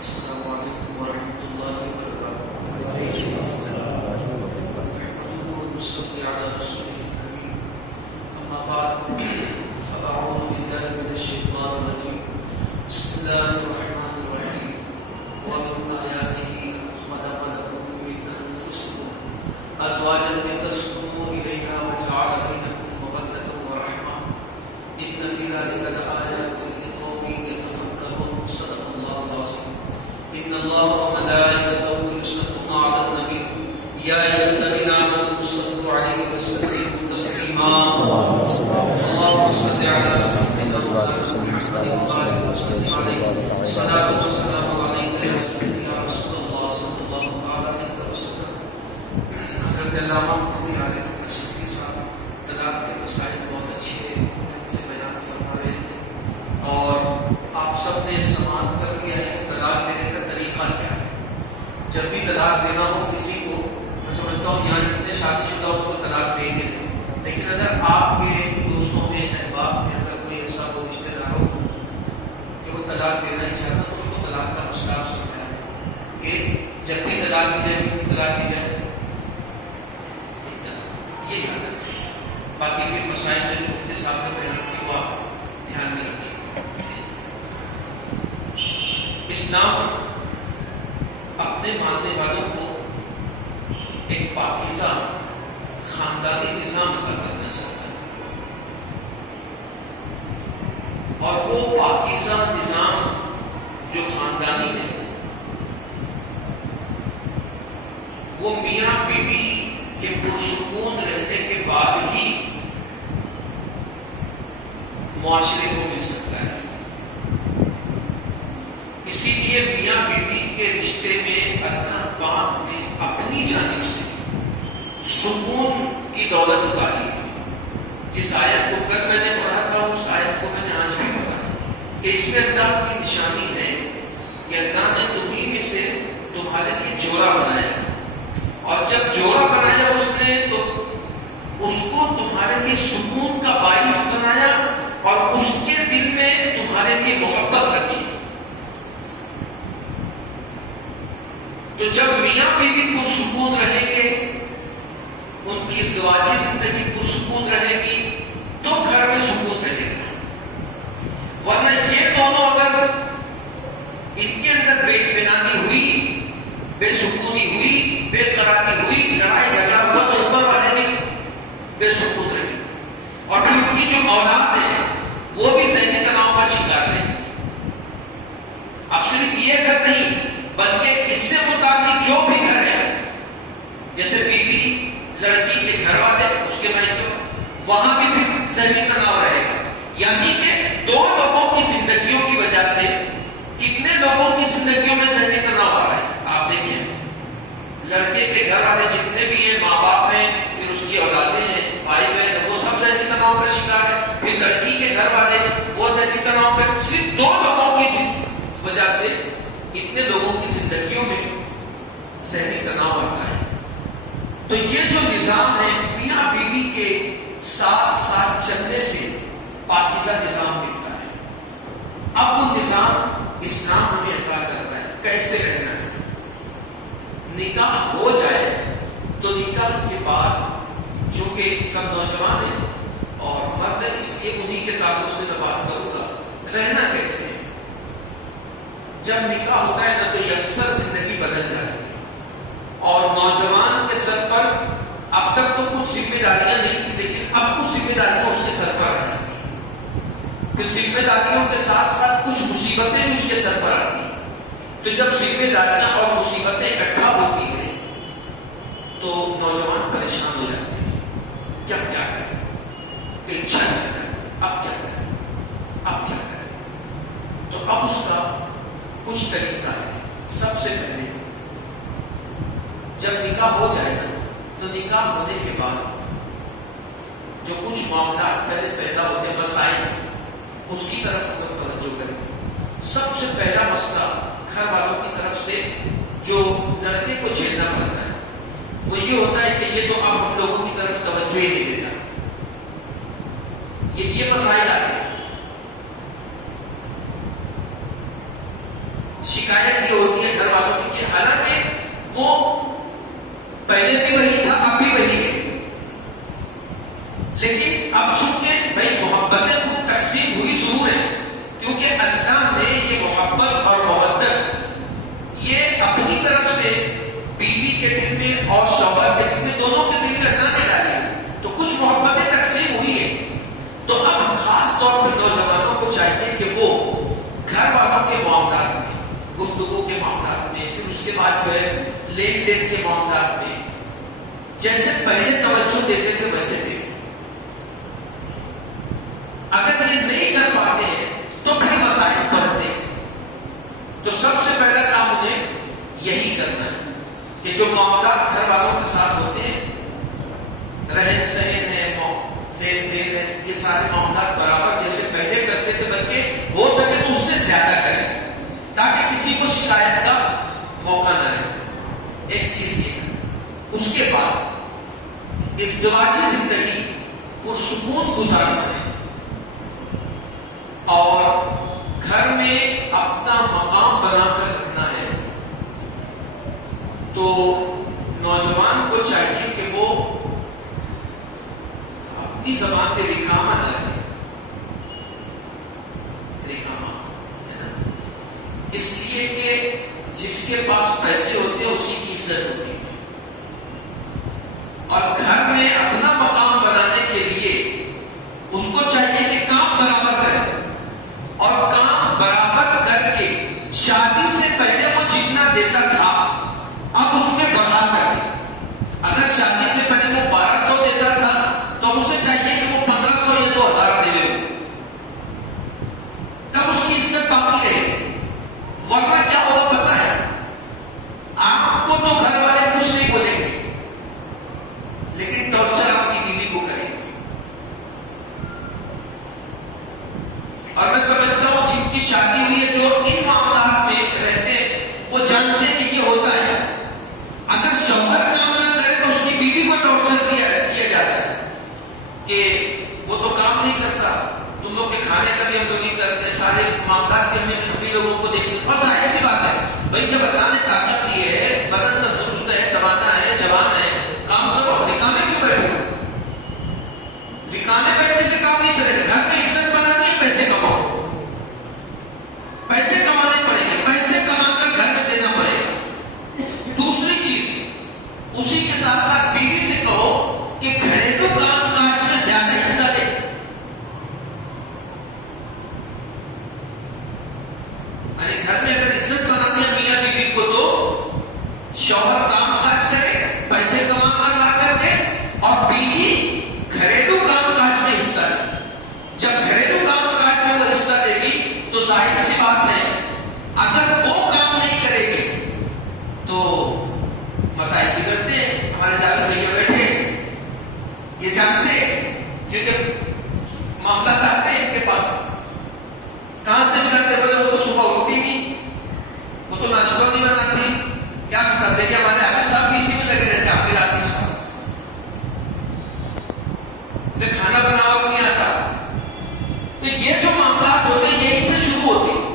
السلام علیکم ورحمۃ اللہ وبرکاتہ. صلی علی رسول الکریم. اما بعد فاعوذ باللہ من الشیطان الرجیم. بسم اللہ الرحمن الرحیم. ومن آیاته خلق لكم من انفسکم ازواجا لتسکنوا الیہا وجعل بینکم مودة ورحمہ ان فی ذلک لآیات لقوم یتفکرون. صدق اللہ العظیم. ان اللہ وملائکته یصلون علی النبی یا ایھا الذین آمنوا صلوا علیہ وسلموا تسلیما. اللهم صل علی سیدنا محمد وعلى وسلم علیہ صلاۃ و سلام علیک یا سیدی یا رسول اللہ صلی اللہ علیہ وسلم. حضرت علامہ مفتی عارف اشرفی صاحب طلاق کے مسائل بہت اچھے سے بیان فرما رہے تھے اور آپ سب نے سماعت کر لیا ہے کہ طلاق دینے کا طریقہ کیا ہے. جب بھی طلاق دینا ہو کسی کو، میں سمجھتا ہوں یہاں جتنے شادی شدہ ہو تو طلاق دیں گے، لیکن اگر آپ کے دوستوں میں احباب میں اگر کوئی ایسا ہو رشتے دار ہو کہ وہ طلاق دینا ہی چاہتا تو اس کو طلاق کا مسئلہ آپ سمجھا دیں کہ جب بھی طلاق دی جائے کتنی طلاق دی جائے یہ یاد رکھیں. باقی پھر مسائل میں مفتی صاحب نے بیان کیا وہ آپ دھیان میں رکھیں. اسلام اپنے ماننے والوں کو ایک پاکیزہ خاندانی نظام عطا کرنا چاہتا ہے اور وہ پاکیزہ نظام جو خاندانی ہے وہ میاں بیوی کے پرسکون رہنے کے بعد ہی معاشرے کو مل سکتا ہے. اسی لیے میاں بیوی کے رشتے میں اللہ پاک نے اپنی جانب سے سکون کی دولت اتاری ہے. جس آیت کو کل میں نے پڑھا تھا اس آیت کو میں نے آج بھی پڑھا کہ اس میں اللہ کی نشانی ہے کہ اللہ نے تمہیں میں سے تمہارے لیے جوڑا بنایا اور جب جوڑا بنایا اس نے تو اس کو تمہارے لیے سکون کا باعث بنایا اور اس کے دل میں تمہارے لیے محبت رکھی. تو جب میاں بیوی کو سکون رہیں گے، ان کی ازدواجی زندگی کو سکون رہے گی تو گھر میں سکون رہے گا. ورنہ یہ دونوں اگر ان کے اندر بے اطمینانی ہوئی، بے سکونی ہوئی، بے قراری ہوئی، لڑائی جھگڑا ہوا تو اوپر والے بھی بے سکون رہے اور پھر ان کی جو اولاد ہے وہ بھی ذہنی تناؤ کا شکار رہے. اب صرف یہ گھر نہیں بلکہ اس سے متعلق جو بھی گھر ہے، جیسے بیوی، لڑکی کے گھر والے، اس کے مائکے، وہاں بھی پھر ذہنی تناؤ رہے گا. یعنی کہ دو لوگوں کی زندگیوں کی وجہ سے کتنے لوگوں کی زندگیوں میں ذہنی تناؤ آ رہا ہے. آپ دیکھیں لڑکے کے گھر والے جتنے بھی ہیں، ماں باپ ہیں، پھر اس کی اولادیں ہیں، بھائی بہن، وہ سب ذہنی تناؤ کا شکار ہے. پھر لڑکی کے گھر والے وہ ذہنی تناؤ کا، صرف دو لوگوں کی وجہ سے اتنے لوگوں کی زندگیوں میں ذہنی تناؤ آتا ہے. تو یہ جو نظام ہے میاں بیوی کے ساتھ ساتھ چلنے سے پاکیزہ نظام ملتا ہے. اب وہ نظام اسلام ہمیں عطا کرتا ہے کیسے رہنا ہے. نکاح ہو جائے تو نکاح کے بعد چونکہ سب نوجوان ہیں اور مرد، اس لیے انہی کے تعلق سے میں بات کروں گا، رہنا کیسے ہے. جب نکاح ہوتا ہے نا تو یکسر زندگی بدل جاتی ہے اور نوجوان کے سر پر اب تک تو کچھ ذمہ داریاں نہیں تھی لیکن اب کچھ ذمہ داریاں اس کے سر پر آ جاتی ہیں. پھر ذمہ داریوں کے ساتھ ساتھ کچھ مصیبتیں بھی اس کے سر پر آتی ہیں. تو جب ذمہ داریاں اور مصیبتیں اکٹھا ہوتی ہیں تو نوجوان پریشان ہو جاتے ہیں. جب کیا کریں، کہ اچھا نہیں کرتا، اب کیا کریں، اب کیا کریں. تو اب اس کا کچھ طریقہ ہے. سب سے پہلے جب نکاح ہو جائے گا تو نکاح ہونے کے بعد جو کچھ معاملات پہلے پیدا ہوتے ہیں، مسائل، اس کی طرف ہم توجہ کریں. سب سے پہلا مسئلہ گھر والوں کی طرف سے جو لڑکے کو جھیلنا پڑتا ہے وہ یہ ہوتا ہے کہ یہ تو اب ہم لوگوں کی طرف توجہ ہی نہیں دیتا. یہ مسائل آتے ہیں. شکایت یہ ہوتی ہے گھر والوں کی، حالانکہ وہ پہلے بھی وہی تھا، اب بھی وہی ہے، لیکن اب چونکہ بھائی محبتیں خوب تقسیم ہوئی ضرور ہے، کیونکہ اللہ نے یہ محبت اور مودت یہ اپنی طرف سے بیوی کے دل میں اور شوہر کے دل میں، دونوں کے دل میں اللہ نے ڈالی، تو کچھ محبتیں تقسیم ہوئی ہے۔ تو اب خاص طور پر نوجوانوں کو چاہیے کہ وہ گھر والوں کے معاملات میں، گفتگو کے معاملات میں، پھر اس کے بعد جو ہے لین دین کے معاملات میں جیسے پہلے توجہ دیتے تھے ویسے دیں۔ اگر یہ نہیں کر پاتے ہیں تو پھر مسائل بڑھتے ہیں۔ تو سب سے پہلا کام انہیں یہی کرنا ہے کہ جو معاملات گھر والوں کے ساتھ ہوتے ہیں، رہن سہن ہے، لین دین ہے، یہ سارے معاملات برابر جیسے پہلے کرتے تھے، بلکہ ہو سکے تو اس سے زیادہ کریں تاکہ کسی کو شکایت کا موقع نہ رہے۔ ایک چیز یہ ہے۔ اس کے بعد ازدواجی زندگی پرسکون گزارنا ہے اور گھر میں اپنا مقام بنا کر رکھنا ہے۔ تو نوجوان کو چاہیے کہ وہ اپنی زبان پہ رکامہ نہ رکھے، رکامہ ہے نا، اس لیے کہ جس کے پاس پیسے ہوتے ہیں اسی کی عزت ہوتی ہے، اور گھر میں اپنا مقام بنانے کے لیے اس کو چاہیے کہ کام برابر کرے، اور کام برابر کر کے شادی سے پہلے وہ جتنا دیتا تھا اب اس میں بڑھا کر دے۔ اگر شادی سے پہلے وہ 1200 دیتا تھا تو اسے چاہیے کہ وہ 1500 یا 2000 دے لے، تب اس کی عزت باقی رہے۔ ورنہ کیا ہوگا پتہ ہے؟ آپ کو تو گھر والے کچھ نہیں بولیں گے، لیکن ٹارچر آپ کی بیوی کو کریں گے۔ اور میں سمجھتا ہوں جن کی شادی ہوئی ہے، جو ان معاملات میں رہتے ہیں، وہ جانتے ہیں کہ یہ ہوتا ہے۔ اگر شوہر کام نہ کرے تو اس کی بیوی کو ٹارچر کیا جاتا ہے کہ وہ تو کام نہیں کرتا، تم لوگ کے کھانے کا بھی ہم لوگ نہیں کرتے، سارے معاملات بھی ہمیں لوگوں کو دیکھنے۔ اور ظاہر سی بات ہے بھائی، جب اللہ نے طاقت دی ہے، بدن تندرست ہے، توانا ہے، جوان ہے، کام کرو۔ نکاح کیوں بیٹھے ہو؟ نکاح بیٹھنے سے کام نہیں چلے گا۔ گھر میں عزت بنانی ہے، پیسے کماؤ، پیسے کمانے پڑیں گے، پیسے کما کر گھر میں دینا پڑے گا۔ دوسری چیز، اسی کے ساتھ ساتھ بیوی سے کہو کہ گھریلو کام کاج میں زیادہ حصہ لے۔ یعنی گھر میں اگر عزت بنانی ہے میاں بیوی کو تو شوہر کام کاج کرے، پیسے کما کر لا کر دے، اور بیوی گھریلو کام کاج میں حصہ لے۔ جب گھریلو کام کاج میں وہ حصہ لے گی تو ظاہر سی بات ہے اگر وہ کام نہیں کرے گی تو مسائل بگڑتے ہیں۔ ہمارے جاوید بھیا بیٹھے یہ جانتے ہیں، کیونکہ معاملات آتے ہیں ان کے پاس۔ کہاں سے بگڑتے؟ بولے وہ تو صبح اٹھتی نہیں، وہ تو ناشتہ نہیں بناتی، کیا مسئلہ؟ دیکھیے ہمارے حافظ صاحب بھی اسی میں لگے رہتے ہیں، آپ کے راشد صاحب انہیں کھانا بنانا نہیں آتا۔ تو یہ جو معاملات ہوتے ہیں یہی سے شروع ہوتے ہیں۔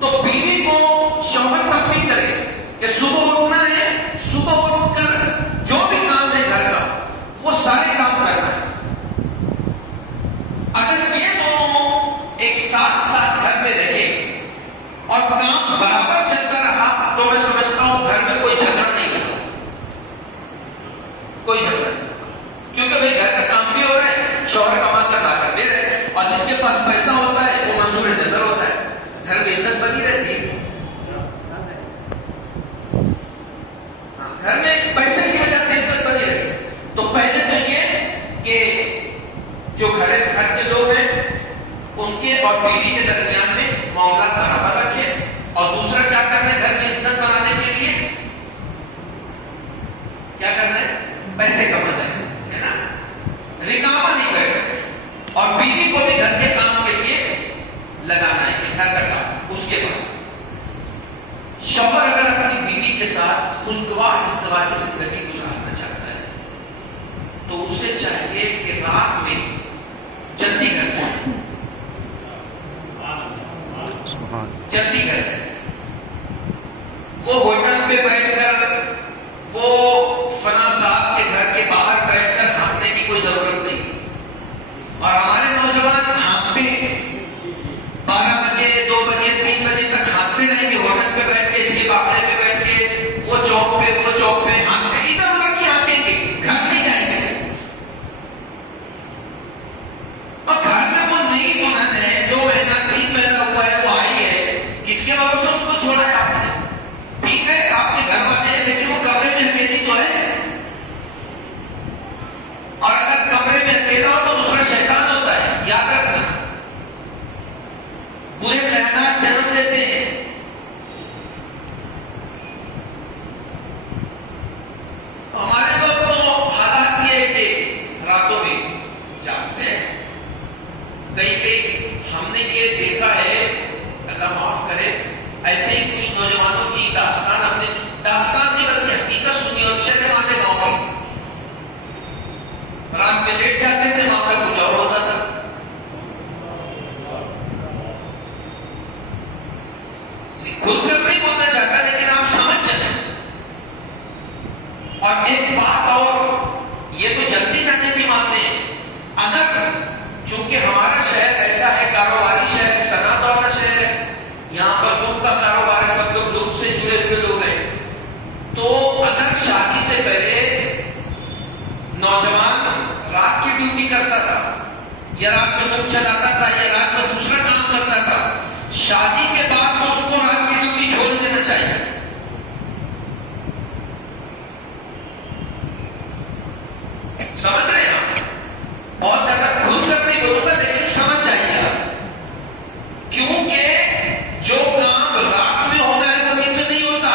تو بیوی کو شوہر تنبیہ کرے کہ صبح اٹھنا ہے، صبح اٹھ کر جو بھی کام ہے گھر کا وہ سارے کام کرنا ہے۔ اگر یہ دونوں ایک ساتھ ساتھ گھر میں رہے اور کام برابر چلتا رہا تو میں سمجھتا ہوں گھر میں کوئی جھگڑا نہیں ہوتا، کوئی جھگڑا نہیں، کیونکہ بھائی گھر کا کام بھی ہو رہا ہے، شوہر کما کر لا کر دے رہے ہیں، اور جس کے پاس پیسہ ہوتا ہے وہ منظور نظر ہوتا ہے، گھر میں عزت بنی رہتی ہے۔ گھر میں پیسے کی وجہ سے عزت بنی رہتی ہے۔ تو پہلے تو یہ کہ جو گھر کے لوگ ہیں ان کے اور بیوی کے درمیان میں معاملات برابر رکھے، اور دوسرا کیا کرنا ہے گھر میں عزت بنانے کے لیے؟ کیا کرنا ہے؟ پیسے کمانا ہے نا، رکامہ نہیں بیٹھنا، اور بیوی کو بھی گھر کے کام کے لیے لگانا ہے کہ گھر کا کام۔ اس کے بعد شوہر اگر اپنی بیوی کے ساتھ خوشگوار ازدواجی زندگی گزارنا چاہتا ہے تو اسے چاہیے کہ رات میں جلدی گھر جائے، جلدی کرتے ہیں. وہ ہوٹل پہ بیٹھ کر وہ فلاں صاحب کے گھر کے باہر بیٹھ کر ہانپنے کی کوئی ضرورت نہیں. اور ہمارے نوجوان ہانپتے 12 بجے 2 بجے 3 بجے تک ہانپتے رہیں گے ہوٹل پہ بیٹھ کے, اس کے باغلے پہ بیٹھ کے, وہ چوک پہ ہانپتے ادھر ادھر کی ہانپیں گے, گھر نہیں جائیں گے. اور گھر میں وہ نئی دلہن ہے 2 مہینہ 3 مہینہ ہوا ہے, وہ آئی ہے, کس کے بھروسے اس کو چھوڑا ہے آپ نے؟ ٹھیک ہے آپ کے گھر والے ہیں, لیکن وہ کمرے میں اکیلی تو ہے. اور اگر کمرے میں اکیلا ہو تو دوسرا شیطان ہوتا ہے, یاد رکھنا. برے خیالات جنم لیتے ہیں. ہمارے لوگ تو حالات یہ ہے کہ راتوں میں جاگتے ہیں. کئی ہم نے یہ دیکھا ہے, اللہ معاف کرے, ایسے ہی کچھ نوجوانوں کی داستان, ہم نے داستان نہیں بلکہ حقیقت سنی. اکثر ہمارے گاؤں میں رات میں لیٹ جاتے تھے, وہاں کا کچھ اور ہوتا تھا. کھل کر نہیں بولنا چاہتا, لیکن آپ سمجھ جائیں. اور ایک بات اور, یہ تو جلدی جانے کی مانتے ہیں. اگر چونکہ ہمارا شہر ایسا ہے, کاروباری شہر, صنعت والا شہر ہے, یہاں پر لوگ کا کاروبار ہے, سب لوگ لوگ سے جڑے ہوئے لوگ ہیں. تو اگر شادی سے پہلے نوجوان رات کی ڈیوٹی کرتا تھا, یا رات میں لوگ چلاتا تھا, یا رات میں دوسرا کام کرتا تھا, شادی کے بعد تو اس کو رات کی ڈیوٹی چھوڑ دینا چاہیے. سمجھ رہے ہیں آپ؟ بہت زیادہ کھل کر نہیں بولوں گا, لیکن سمجھ جائیے آپ. کیونکہ جو کام رات میں ہونا ہے وہ دن میں نہیں ہوتا,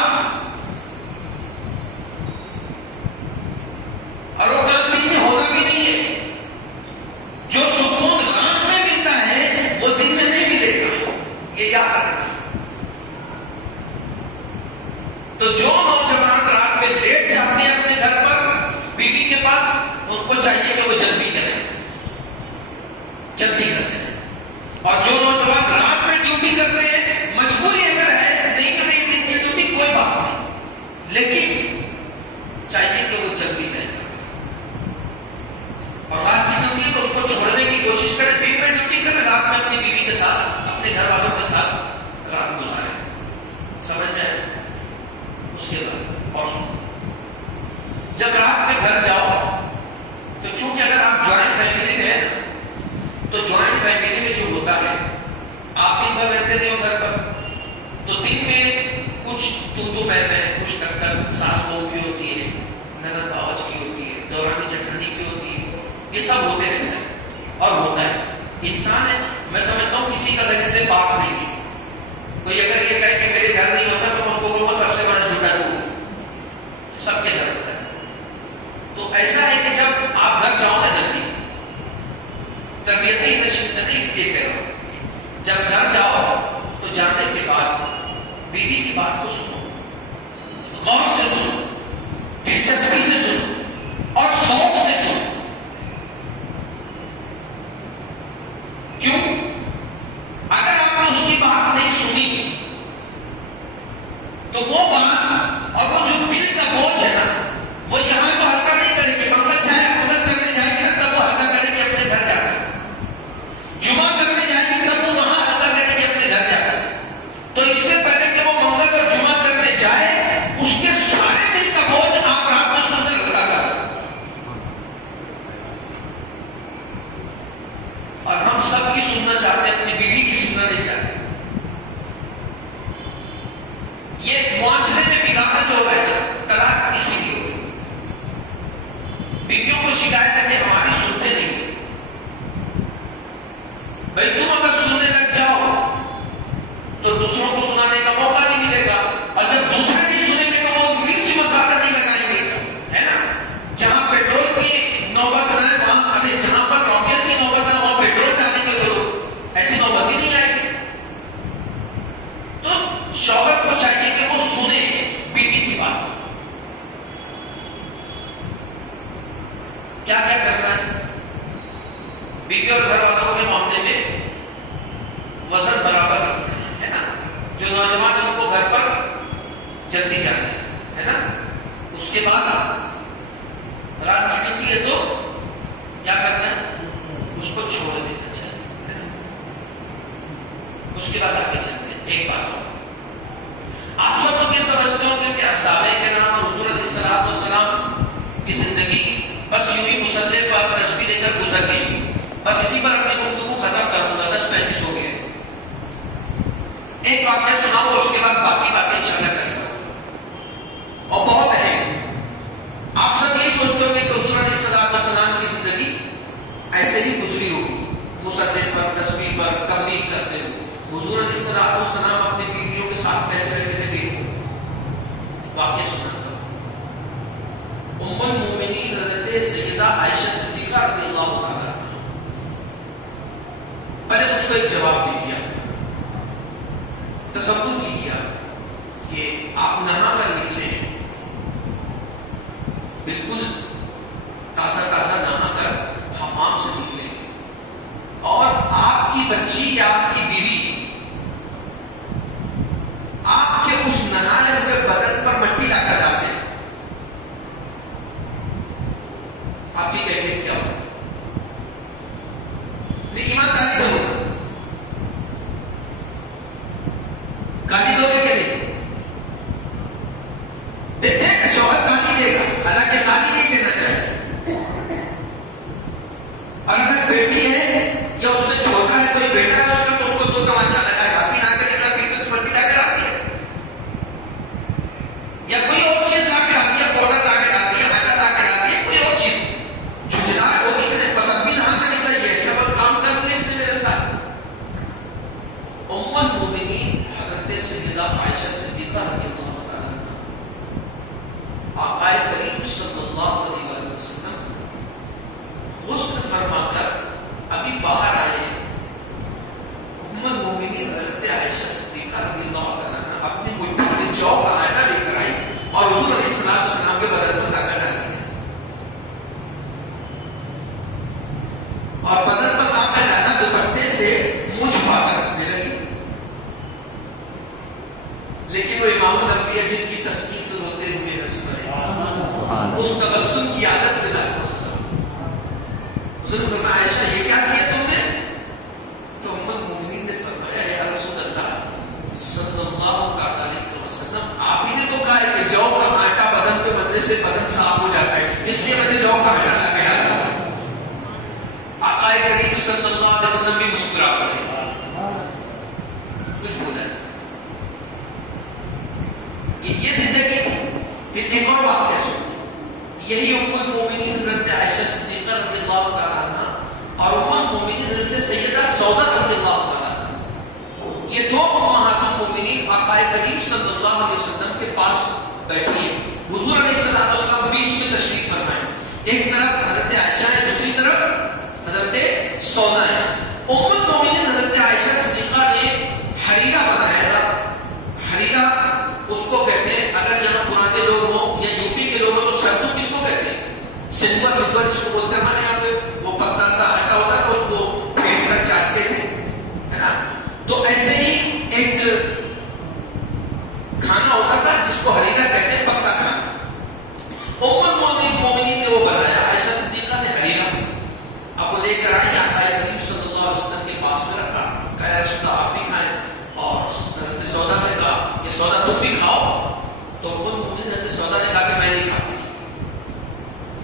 اور وہ کام دن میں ہونا بھی نہیں ہے. جو سکون رات میں ملتا ہے وہ دن میں نہیں ملے گا, یہ یاد رکھنا. تو جو نوجوان رات میں لیٹ جاتے ہیں اپنے گھر پر بیوی کے پاس, ان کو چاہیے کہ وہ جلدی جائیں, جلدی کر جائیں. اور جو نوجوان رات میں ڈیوٹی کرتے ہیں, مجبوری اگر ہے نہیں کر رہی دن کی ڈیوٹی, کوئی بات نہیں, لیکن چاہیے کہ وہ جلدی جائیں. اور رات کی ڈیوٹی تو اس کو چھوڑنے کی کوشش کریں. دن میں ڈیوٹی کریں, رات میں اپنی بیوی کے ساتھ, اپنے گھر والوں کے ساتھ رات گزاریں. سمجھ میں آئے؟ اس کے بعد اور جب رات میں گھر جاؤ تو چونکہ اگر آپ جوائنٹ فیملی میں ہیں نا, تو جوائنٹ فیملی میں جو ہوتا ہے, آپ دن بھر رہتے نہیں ہو گھر پر, تو دن میں کچھ تو میں کچھ تک ساس بہو کی ہوتی ہے, نند باوج کی ہوتی ہے, دورانی جٹھانی کی ہوتی ہے, یہ سب ہوتے رہتا ہے. اور ہوتا ہے, انسان ہے, میں سمجھتا ہوں کسی کا گھر اس سے پاک نہیں ہے. کوئی اگر یہ کہے کہ میرے گھر نہیں ہوتا تو اس کو وہ سب سے بڑا جھوٹا تو سب کے گھر ہوتا ہے. تو ایسا ہے کہ جب آپ گھر جاؤ نا جلدی, تربیتی نشست نہیں اس لیے کہہ رہا ہوں, جب گھر جاؤ تو جانے کے بعد بیوی کی بات کو سنو, غور سے سنو, دلچسپی سے سنو اور شوق سے سنو. کیوں؟ اگر آپ نے اس کی بات نہیں سنی تو وہ بات اور وہ جو دل کا بوجھ ہے نا, وہ یہاں تو ہلکا نہیں کرے گی. منگل چاہے ادھر کرنے جائے گی تب وہ ہلکا کرے گی اپنے گھر جا کر, جمعہ کرنے جائے گی تب وہ وہاں ہلکا کرے گی اپنے گھر جا کر. تو اس سے پہلے کہ وہ منگل اور جمعہ کرنے جائے, اس کے سارے دل کا بوجھ آپ رات میں سن سے ہلکا کر. اور ہم سب کی سننا چاہتے ہیں, اپنی بیوی کی سننا نہیں چاہتے. یہ معاشرے میں بگاڑ جو ہے نا, طلاق اسی لیے ہو گئی. بیویوں کو شکایت ہے کہ ہماری سنتے نہیں. بھائی تم اگر سننے لگ جاؤ تو دوسروں کو سنانے کا موقع نہیں ملے گا, اور جب دوسرے نہیں سنیں گے تو وہ مرچ مسالہ نہیں لگائیں گے, ہے نا. جہاں پیٹرول کی نوبت نہ ہے وہاں, جہاں پر راکٹ کی نوبت نہ وہاں پیٹرول جانے کے لوگ, ایسی نوبت ہی نہیں آئے گی. تو شوہر کو چاہیے کہ وہ سنے بیوی کی بات. کیا کیا کرنا ہے بیوی اور گھر والوں کے معاملے میں, وزن برابر رکھنا ہے نا. اس کے بعد رات نکلتی ہے تو کیا کرنا ہے؟ اس کو چھوڑ دینا چاہیے. اس کے بعد آگے چلتے ہیں. ایک بات آپ سب لوگ یہ سمجھتے ہوں گے کہ صحابہ کرام اور حضور علیہ السلام کی زندگی بس یوں ہی مسلح پر تسبیح لے کر گزر گئی. بس اسی پر اپنی گفتگو ختم کروں گا. 10:35 ہو گئے. ایک واقعہ سناؤ اور اس کے بعد باقی باتیں انشاءاللہ کریں گے. اور بہت اہم. آپ سب یہ سوچتے ہوں گے کہ حضور علیہ السلام کی زندگی ایسے ہی گزری ہوگی مسلح پر تسبیح پر تبلیغ کرتے ہوئے. حضور علیہ السلام اپنی بیویوں کے ساتھ کیسے رہتے تھے دیکھو. واقعہ سناتا ہوں. ام المومنین حضرت سیدہ عائشہ صدیقہ رضی اللہ تعالیٰ پہلے مجھ کو ایک جواب دیجیے. تصور کیجیے کہ آپ نہا کر نکلے ہیں, بالکل تازہ تازہ نہا کر حمام سے نکلے, اور آپ کی بچی یا آپ کی بیوی آپ کے اس نہائے ہوئے بدن پر مٹی لا کر ڈال دیں. آپ کی کیفیت کیا ہوگی؟ ایمانداری سے ہوگا. گالی دو گے کہ نہیں؟ دیکھتے کہ شوہر گالی دے گا, حالانکہ گالی نہیں دینا چاہیے. اور اگر بیٹی ہے یا اس سے چھوٹا ہے کوئی بیٹا ہے اس کا, تو اس کو تو تماشا لگائے گا. اپنی نہ کرے گا پھر سے مٹی لا کے ڈالتی ہے, یا کوئی اور چیز لا کے ڈالتی ہے, پاؤڈر لا کے ڈالتی ہے, آٹا لا کے ڈالتی ہے, کوئی اور چیز جھجھلاہٹ ہوگی کہ نہیں. بس ابھی نہا کر نکلا, یہ ایسا بہت کام کر دیا اس نے میرے ساتھ. ام المومنین حضرت سیدہ عائشہ صدیقہ رضی اللہ تعالیٰ عنہا آقا کریم صلی اللہ علیہ وسلم غسل فرما کر ابھی باہر آئے ہیں. ام المومنین حضرت عائشہ صدیقہ رضی اللہ تعالیٰ عنہا اپنی مٹھی میں جو کا آٹا لے کر آئی اور حضور علیہ السلام کے بدن پر لا کر ڈال دیا, اور بدن پر لا کر ڈالا دوپٹے سے منہ چھپا کر رکھنے لگی. لیکن وہ امام الانبیاء جس کی تسکین سے روتے ہوئے ہنس پڑے, اس تبسم کی عادت بنا کر حضور فرمایا عائشہ یہ کیا کیا تم نے؟ تو ام المومنین نے فرمایا یا رسول اللہ صلی اللہ علیہ وسلم آپ ہی نے تو کہا ہے کہ جو کا آٹا بدن پہ بننے سے بدن صاف ہو جاتا ہے, اس لیے میں نے جو کا آٹا لا کے ڈالا. آقا کریم صلی اللہ علیہ وسلم بھی مسکرا پڑے, کچھ بولا نہیں. یہ زندگی تھی. پھر ایک اور بات کیسے, یہی ام المومنین حضرت عائشہ صدیقہ رضی اللہ تعالیٰ عنہ اور ام المومنین حضرت سیدہ سودا رضی اللہ تعالیٰ عنہ, یہ دو امہات المومنین آقا کریم صلی اللہ علیہ وسلم کے پاس بیٹھی ہیں. حضور علیہ السلام بیچ میں تشریف فرمائے. ایک طرف حضرت عائشہ ہے, دوسری طرف حضرت سودا ہے. ام المومنین حضرت عائشہ صدیقہ نے حریرہ بنایا تھا. حریرہ اس کو کہتے ہیں, اگر یہاں پرانے لوگ ہوں یا یو پی کے لوگ ہوں تو سردو کس کو کہتے ہیں؟ سندوا جس کو بولتے ہیں. ہمارے یہاں پہ وہ پتلا سا آٹا ہوتا ہے تو اس کو پھینٹ کر چاٹتے تھے, ہے نا. تو ایسے ہی ایک کھانا ہوتا تھا جس کو حریرہ کہتے ہیں, پتلا کھانا. ام المومنین نے وہ بنایا. عائشہ صدیقہ نے حریرہ اب وہ لے کر آئی, آقا کریم صلی اللہ علیہ وسلم کے پاس میں رکھا. کہا یا رسول اللہ آپ بھی کھائیں, اور سودا سے کہا یہ سودا تم بھی کھاؤ. تو ام المومنین حضرت سودا نے کہا کہ میں نہیں کھاتی,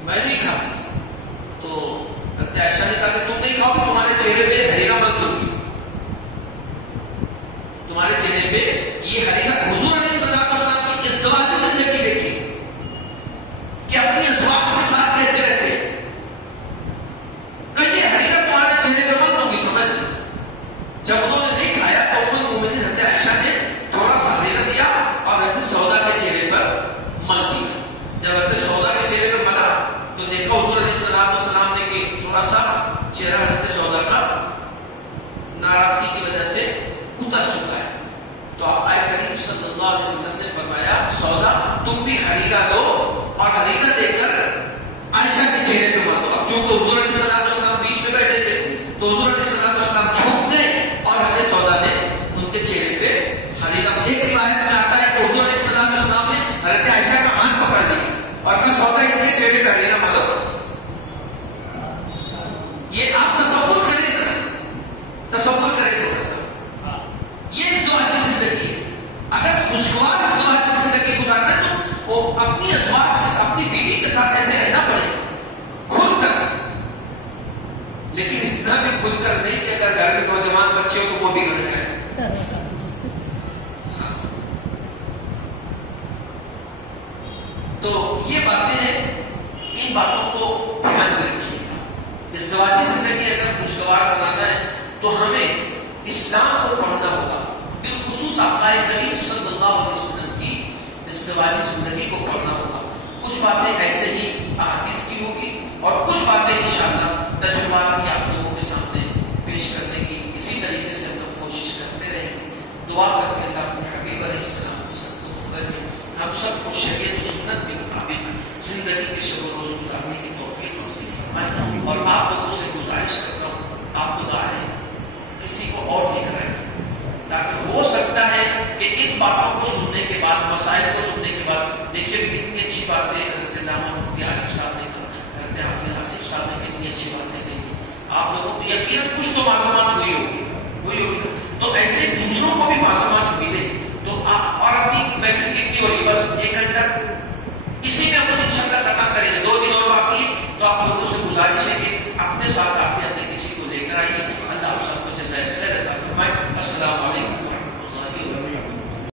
میں نہیں کھاتی. تو حضرت عائشہ نے کہا کہ تم نہیں کھاؤ, تمہارے چہرے پہ حریرہ مت دوں گی, تمہارے چہرے پہ یہ حریرہ. حضور علیہ السلام کی ازدواجی زندگی دیکھی کہ اپنی ازواج کے ساتھ کیسے رہتے. کہ یہ حریرہ تمہارے چہرے پہ مت دوں گی, سمجھ لیں. جب انہوں نے نہیں کھایا تو ام المومنین حضرت عائشہ نے تھوڑا سا حریرہ دیا اور حضرت سودا کے چہرے پر مل دیا. جب حضرت سودا کے چہرے پر ملا تو دیکھا حضور علیہ السلام نے کہ تھوڑا سا چہرہ حضرت سودا کا ناراضگی کی وجہ سے اتر چکا ہے. تو آقا کریم صلی اللہ علیہ وسلم نے فرمایا سودا تم بھی حریرہ لو اور حریرہ لے کر عائشہ کے چہرے پہ مل دو. اب چونکہ حضور علیہ السلام بیچ میں بیٹھے تھے تو حضور علیہ السلام جھک گئے اور حضرت سودا نے ان کے چہرے پہ حریرہ. ایک روایت میں آتا ہے کہ حضور علیہ السلام نے حضرت عائشہ کا ہاتھ پکڑ دیا سودا ان کے چہرے کا لینا مطلب یہ آپ تصور کریں نا، تصور کریں تھوڑا سا، یہ ازدواجی زندگی ہے. اگر خوشگوار ازدواجی زندگی گزارنا ہے تو وہ اپنی ازواج کے ساتھ، اپنی بیوی کے ساتھ ایسے رہنا پڑے کھل کر، لیکن اتنا بھی کھل کر نہیں کہ اگر گھر میں نوجوان بچے ہو تو وہ بھی بگڑ جائے. تو یہ باتیں ہیں، ان باتوں کو دھیان میں رکھیے گا. ازدواجی زندگی اگر خوشگوار بنانا ہے تو ہمیں اسلام کو پڑھنا ہوگا، بالخصوص آقا کریم صلی اللہ علیہ وسلم کی ازدواجی زندگی کو پڑھنا ہوگا. کچھ باتیں ایسے ہی احادیث کی ہوگی اور کچھ باتیں انشاءاللہ تجربات کی آپ لوگوں کے سامنے پیش کرنے کی اسی طریقے سے ہم لوگ کوشش کرتے رہیں گے. دعا کرتے اللہ اپنے حبیب علیہ السلام کے سب کو کرے ہم سب کو شریعت و سنت کے مطابق زندگی کے شب و روز گزارنے کی توفیق نصیب فرمائے. اور آپ لوگوں سے گزارش کرتا ہوں، آپ لوگ آئیں کسی کو اور دکھائیں، تاکہ ہو سکتا ہے کہ ان باتوں کو سننے کے بعد، مسائل کو سننے کے بعد، دیکھیے کتنی اچھی باتیں حضرت علامہ مفتی عارف صاحب نے کہا، حضرت حافظ آصف صاحب نے کتنی اچھی باتیں کہی. آپ لوگوں کو یقیناً کچھ تو معلومات ہوئی ہوگی. تو ایسے دوسروں کو بھی معلومات ملے تو آپ، اور اپنی محفل کتنی ہو رہی، بس ایک